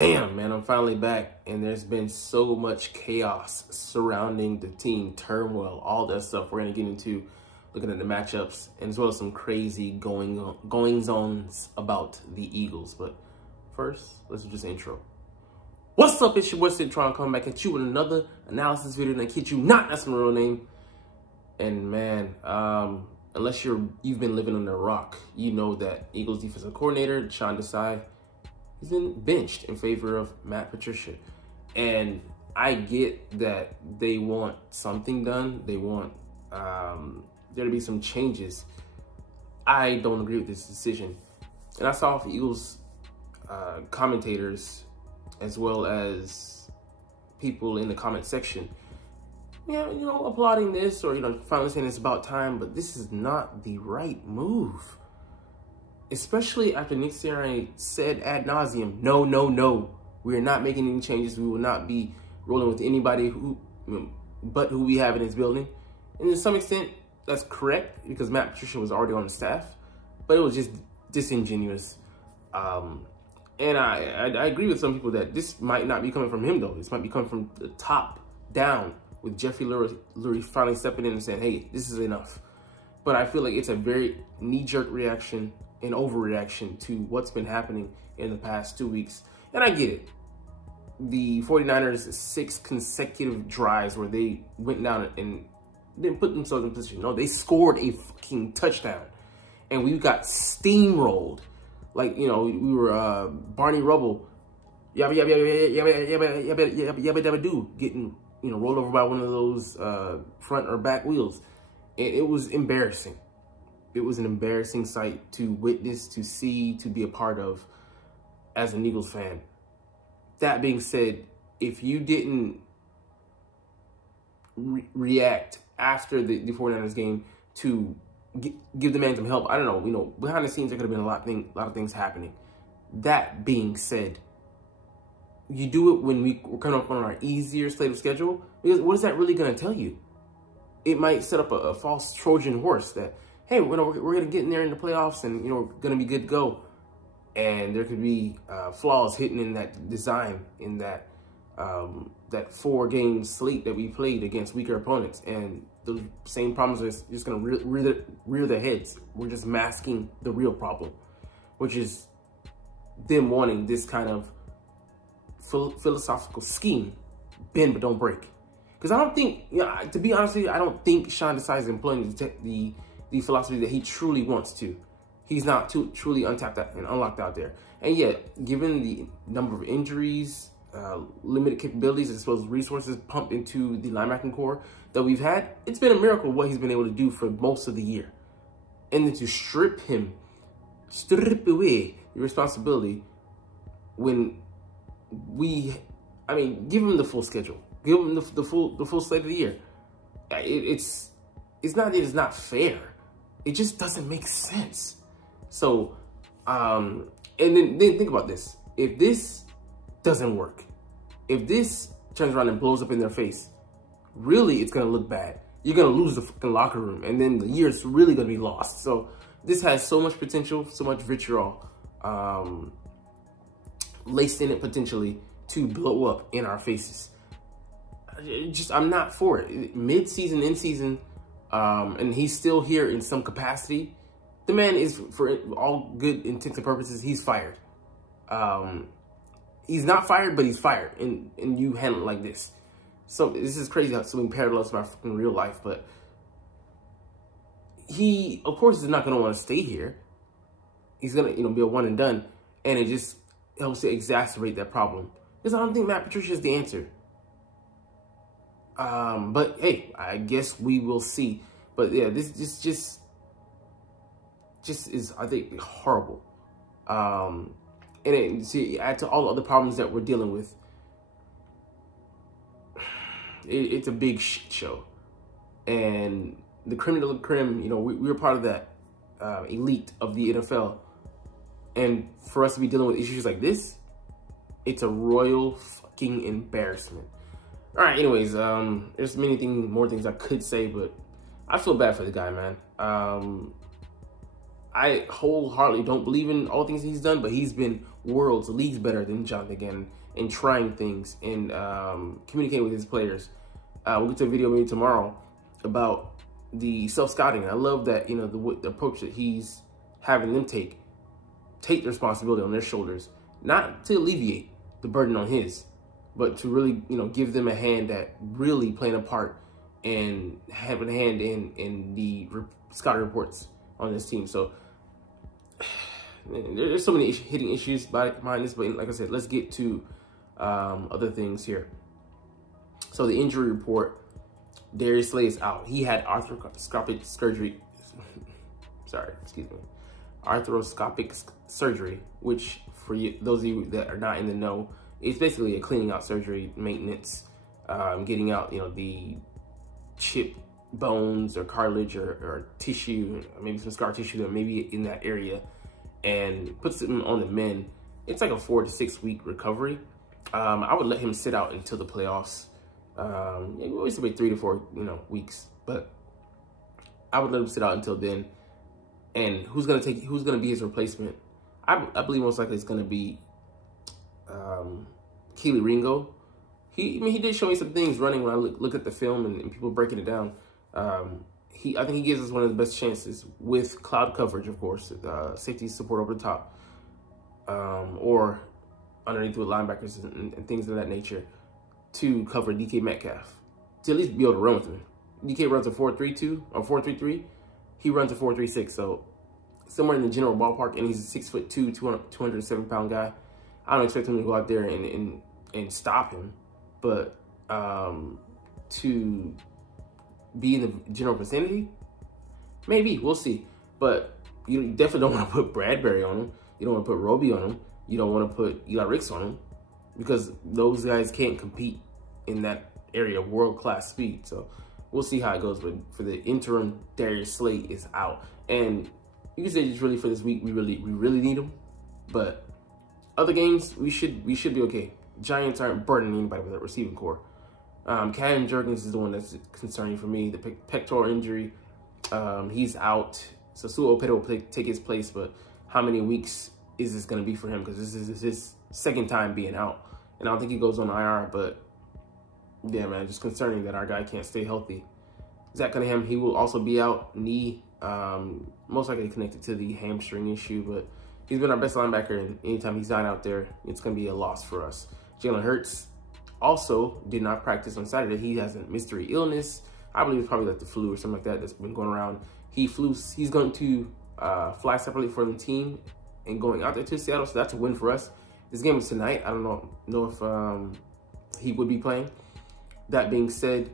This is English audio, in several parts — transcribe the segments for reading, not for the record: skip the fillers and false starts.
Damn, man, I'm finally back, and there's been so much chaos surrounding the team, turmoil, all that stuff we're going to get into, looking at the matchups, and as well as some crazy goings-ons about the Eagles. But first, let's just intro. What's up, it's your boy Sid Tron coming back at you with another analysis video, and I kid you not, that's my real name. And man, unless you've been living under a rock, you know that Eagles defensive coordinator, Desai, he's been benched in favor of Matt Patricia. And I get that they want something done. They want there to be some changes. I don't agree with this decision. And I saw the Eagles commentators as well as people in the comment section, applauding this or, finally saying it's about time, but this is not the right move. Especially after Nick Sirianni said ad nauseum, no, we are not making any changes. We will not be rolling with anybody but who we have in his building. And to some extent, that's correct because Matt Patricia was already on the staff, but it was just disingenuous. And I agree with some people that this might not be coming from him, though. This might be coming from the top down with Jeffrey Lurie finally stepping in and saying, hey, this is enough. But I feel like it's a very knee-jerk reaction, an overreaction to what's been happening in the past 2 weeks. And I get it. The 49ers, 6 consecutive drives where they went down and didn't put themselves in position. No, they scored a fucking touchdown. And we got steamrolled. Like, we were Barney Rubble. Yabba, yabba, yabba, yabba, yabba, yabba, yabba, yabba, do. Getting, rolled over by one of those front or back wheels. And it was embarrassing. It was an embarrassing sight to witness, to see, to be a part of as an Eagles fan. That being said, if you didn't react after the 49ers game to give the man some help, I don't know, behind the scenes there could have been a lot of things happening. That being said, you do it when we're coming up on our easier slate of schedule, because what is that really going to tell you? It might set up a false Trojan horse that, hey, we're going to get in there in the playoffs and, we're going to be good to go. And there could be flaws hidden in that design, in that 4-game slate that we played against weaker opponents. And those same problems are just going to rear their heads. We're just masking the real problem, which is them wanting this kind of philosophical scheme, bend but don't break. Because I don't think, to be honest with you, I don't think Sean Desai is employing the philosophy that he truly wants to. He's not truly untapped and unlocked out there. And yet, given the number of injuries, limited capabilities, as well as resources pumped into the linebacking core that we've had, it's been a miracle what he's been able to do for most of the year. And then to strip away the responsibility when give him the full schedule. Give him the full slate of the year. It's not that it's not fair. It just doesn't make sense. So, and then think about this. If this doesn't work, if this turns around and blows up in their face, really it's going to look bad. You're going to lose the fucking locker room, and then the year's really going to be lost. So this has so much potential, so much vitriol laced in it potentially to blow up in our faces. I'm not for it. Mid-season, in-season, and he's still here in some capacity. The man is, for all good intents and purposes, he's fired. He's not fired, but he's fired, and you handle it like this. So this is crazy how something parallels to my fucking real life, but he, of course, is not going to want to stay here. He's going to, be a one and done, and it just helps to exacerbate that problem. Because I don't think Matt Patricia is the answer. But hey, I guess we will see. But yeah, this just is, I think, horrible. And add to all the other problems that we're dealing with, it's a big shit show. And the creme de la creme, we're part of that elite of the NFL. And for us to be dealing with issues like this, it's a royal fucking embarrassment. All right, anyways, there's more things I could say, but I feel bad for the guy, man. I wholeheartedly don't believe in all things he's done, but he's been worlds, leagues better than Jonathan Gannon in trying things and communicating with his players. We'll get to a video maybe tomorrow about the self-scouting. I love that, you know, the approach that he's having them take the responsibility on their shoulders, not to alleviate the burden on his, but to really, you know, give them a hand at really playing a part and having a hand in the scouting reports on this team. So there's so many hidden issues behind this, but like I said, let's get to other things here. So the injury report, Darius Slay is out. He had arthroscopic surgery. Sorry, excuse me. Arthroscopic surgery, which for those of you that are not in the know, it's basically a cleaning out surgery, maintenance, getting out, you know, the chip bones or cartilage or tissue, or maybe some scar tissue that may be in that area, and puts it on the mend. It's like a 4 to 6 week recovery. I would let him sit out until the playoffs. We always wait 3 to 4, you know, weeks, but I would let him sit out until then. And who's gonna be his replacement? I believe most likely it's gonna be Keely Ringo. He did show me some things running when I look at the film and people breaking it down. I think he gives us one of the best chances with cloud coverage, of course, safety support over the top, or underneath with linebackers and things of that nature, to cover DK Metcalf, to at least be able to run with him. DK runs a 4.32 or 4.33. He runs a 4.36, so somewhere in the general ballpark, and he's a 6'2", 207-pound guy. I don't expect him to go out there and stop him, but to be in the general vicinity, maybe, we'll see. But you definitely don't want to put Bradbury on him. You don't want to put Roby on him. You don't want to put Eli Ricks on him, because those guys can't compete in that area of world-class speed. So we'll see how it goes. But for the interim, Darius Slay is out, and you can say it's really for this week. We really need him. But other games, we should be okay. Giants aren't burdening anybody with a receiving core. Cam Jurgens is the one that's concerning for me. The pectoral injury, he's out. So Sua Opeta will take his place, but how many weeks is this going to be for him? Because this is his second time being out, and I don't think he goes on IR. But yeah, man, just concerning that our guy can't stay healthy. Zach Cunningham, he will also be out. Knee, most likely connected to the hamstring issue, but he's been our best linebacker, and anytime he's not out there, it's going to be a loss for us. Jalen Hurts also did not practice on Saturday. He has a mystery illness. I believe it's probably like the flu or something like that that's been going around. He's going to fly separately for the team and going out there to Seattle, so that's a win for us. This game is tonight. I don't know if he would be playing. That being said,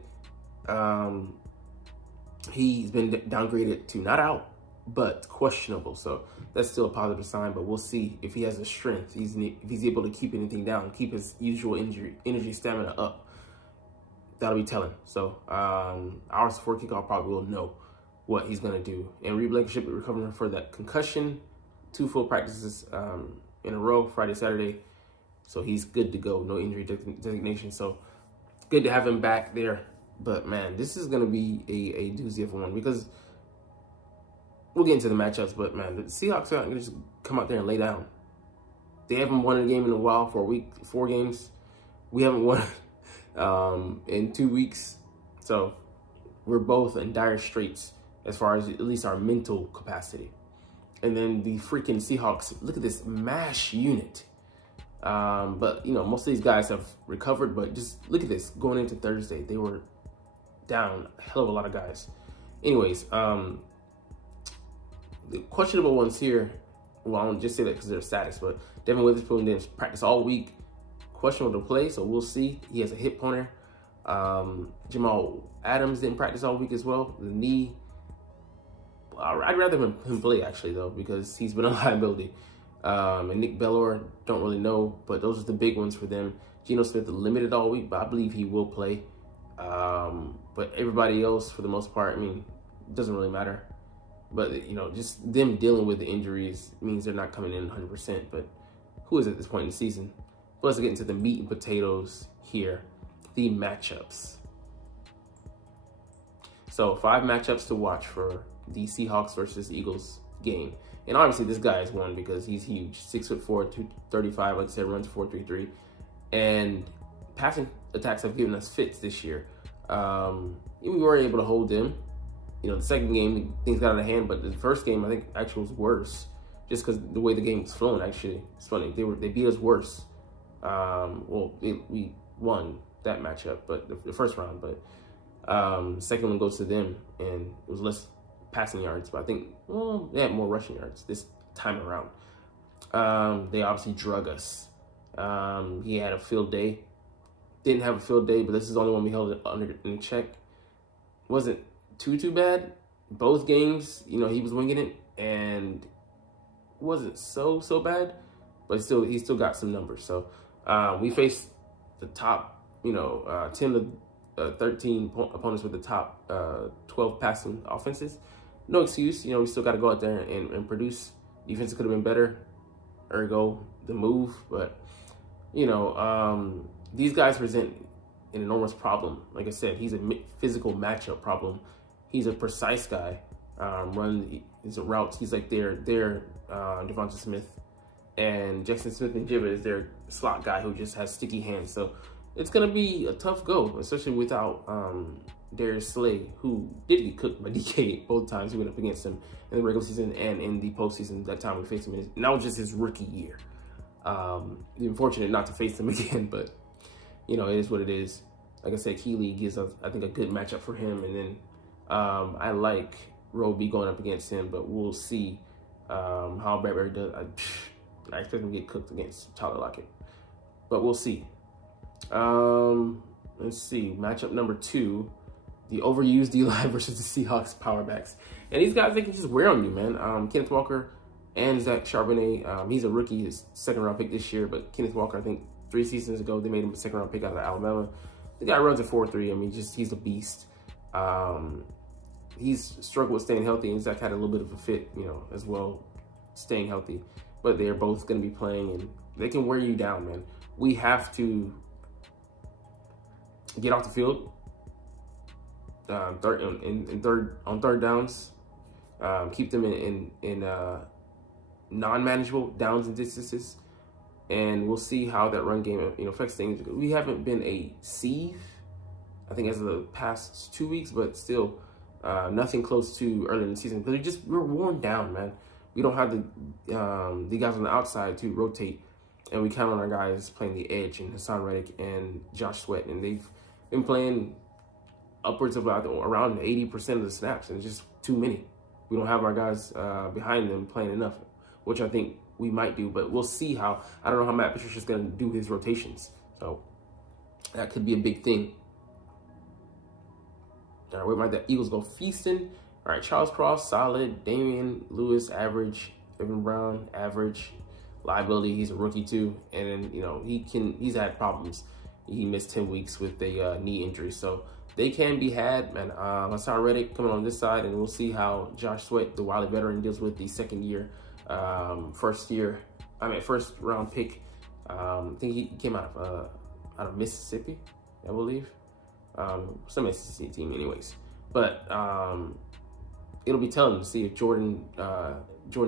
he's been downgraded to not out, but questionable. So that's still a positive sign, but we'll see if he has the strength. If he's able to keep anything down, keep his usual energy, stamina up. That'll be telling. So hours before kickoff, probably will know what he's going to do. And Reed Blankenship recovering for that concussion. 2 full practices in a row, Friday, Saturday. So he's good to go. No injury designation. So good to have him back there. But, man, this is going to be a doozy of one, because we'll get into the matchups. But, man, the Seahawks are not going to just come out there and lay down. They haven't won a game in a while for a week, 4 games. We haven't won in 2 weeks. So we're both in dire straits as far as at least our mental capacity. And then the freaking Seahawks, look at this MASH unit. But, you know, most of these guys have recovered, but just look at this. Going into Thursday, they were down a hell of a lot of guys. Anyways, the questionable ones here, well, I don't just say that because they're status, but Devin Witherspoon didn't practice all week. Questionable to play, so we'll see. He has a hip pointer. Jamal Adams didn't practice all week as well. The knee. I'd rather him play, actually, though, because he's been a liability. And Nick Bellor, don't really know, but those are the big ones for them. Geno Smith limited all week, but I believe he will play. But everybody else, for the most part, I mean, it doesn't really matter. But, you know, just them dealing with the injuries means they're not coming in 100%. But who is at this point in the season? But let's get into the meat and potatoes here, the matchups. So 5 matchups to watch for the Seahawks versus Eagles game. And obviously this guy is one because he's huge, 6'4", 235, like I said, runs 4.33, and passing attacks have given us fits this year. We weren't able to hold them. You know, the second game things got out of hand, but the first game I think actually was worse, just because the way the game was flowing. Actually, it's funny, they beat us worse. We won that matchup, but the first round, but second one goes to them, and it was less passing yards, but I think they had more rushing yards this time around. They obviously drug us. He had a field day. Didn't have a field day, but this is the only one we held in check. Wasn't too bad. Both games, you know, he was winging it, and wasn't so bad, but he still got some numbers. So we faced the top, 10 to 13 opponents with the top 12 passing offenses. No excuse, we still got to go out there and produce. Defense could have been better, ergo the move, but these guys present an enormous problem. Like I said, he's a physical matchup problem. He's a precise guy. His routes. He's like their Devonta Smith, and Jackson Smith and Jibba is their slot guy who just has sticky hands. So it's gonna be a tough go, especially without Darius Slay, who did get cooked by DK both times he went up against him in the regular season and in the postseason. That time we faced him, and that was just his rookie year. Unfortunate not to face him again, but it is what it is. Like I said, Keeley gives us, I think, a good matchup for him, and then I like Roby going up against him, but we'll see how Bradbury does. I expect him to get cooked against Tyler Lockett, but we'll see. Let's see, matchup number 2, the overused D-line versus the Seahawks power backs. And these guys, they can just wear on you, man. Kenneth Walker and Zach Charbonnet, he's a rookie, his second-round pick this year, but Kenneth Walker, I think 3 seasons ago, they made him a second-round pick out of Alabama. The guy runs a 4.3. I mean, he's a beast. He's struggled with staying healthy, and Zach had a little bit of a fit, as well, staying healthy. But they're both going to be playing, and they can wear you down, man. We have to get off the field on third downs, keep them in non-manageable downs and distances, and we'll see how that run game affects things. We haven't been a sieve, I think, as of the past 2 weeks, but still nothing close to earlier in the season. But we're worn down, man. We don't have the guys on the outside to rotate, and we count on our guys playing the edge, and Hassan Reddick and Josh Sweat, and they've been playing upwards of around 80% of the snaps, and it's just too many. We don't have our guys behind them playing enough, which I think we might do, but we'll see how. I don't know how Matt Patricia's going to do his rotations, so that could be a big thing. All right, where might the Eagles go? Feasting. All right, Charles Cross, solid. Damian Lewis, average. Evan Brown, average. Liability, he's a rookie too, and then he's had problems. He missed 10 weeks with a knee injury, so they can be had, man. Hassan Reddick coming on this side, and we'll see how Josh Sweat, the wily veteran, deals with the first round pick. I think he came out of Mississippi, I believe. Some SEC team, anyways. But it'll be telling to see if Jordan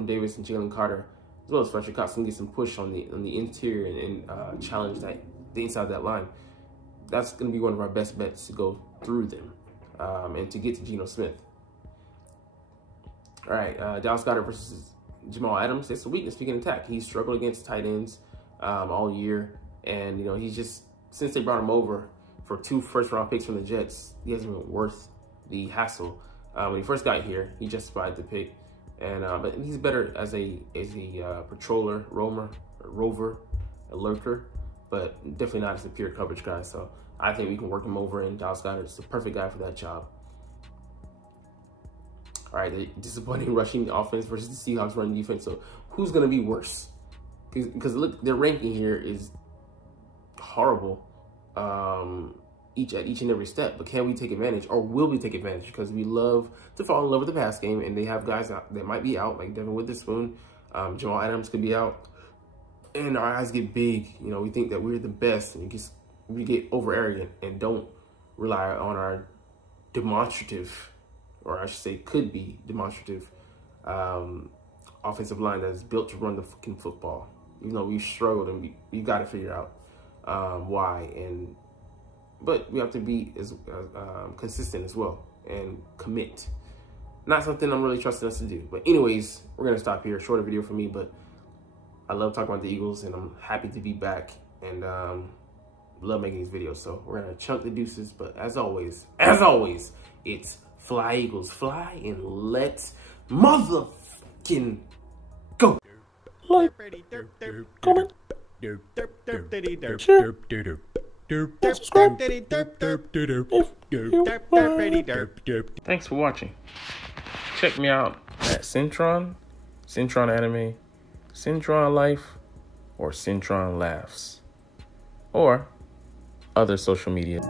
Davis and Jalen Carter, as well as Fletcher Cox, can get some push on the interior and challenge the inside of that line. That's going to be one of our best bets to go through them and to get to Geno Smith. All right, Dallas Goedert versus Jamal Adams. It's a weakness speaking attack. He's struggled against tight ends all year, and he's just, since they brought him over for 2 first-round picks from the Jets, he hasn't been worth the hassle. When he first got here, he justified the pick, and but he's better as a patroller, rover, a lurker, but definitely not as a pure coverage guy. So I think we can work him over, and Dallas Goedert's the perfect guy for that job. All right, the disappointing rushing offense versus the Seahawks running defense. So who's going to be worse? Because look, their ranking here is horrible at each and every step. But can we take advantage, or will we take advantage? Because we love to fall in love with the pass game, and they have guys that might be out, like Devin Witherspoon. Jamal Adams could be out. And our eyes get big. We think that we're the best, and we get over arrogant and don't rely on our demonstrative, or I should say could be demonstrative, offensive line that's built to run the fucking football. You know, we struggled, and we got to figure out why. But we have to be as consistent as well and commit. Not something I'm really trusting us to do. But anyways, we're going to stop here. Shorter video for me, but I love talking about the Eagles, and I'm happy to be back, and love making these videos. So we're going to chunk the deuces. But as always, it's fly, Eagles, fly, and let's motherfucking go. Like, comment, share, subscribe Thanks for watching. Check me out at Centron Anime, Centron Life, or Centron Laughs, or other social media.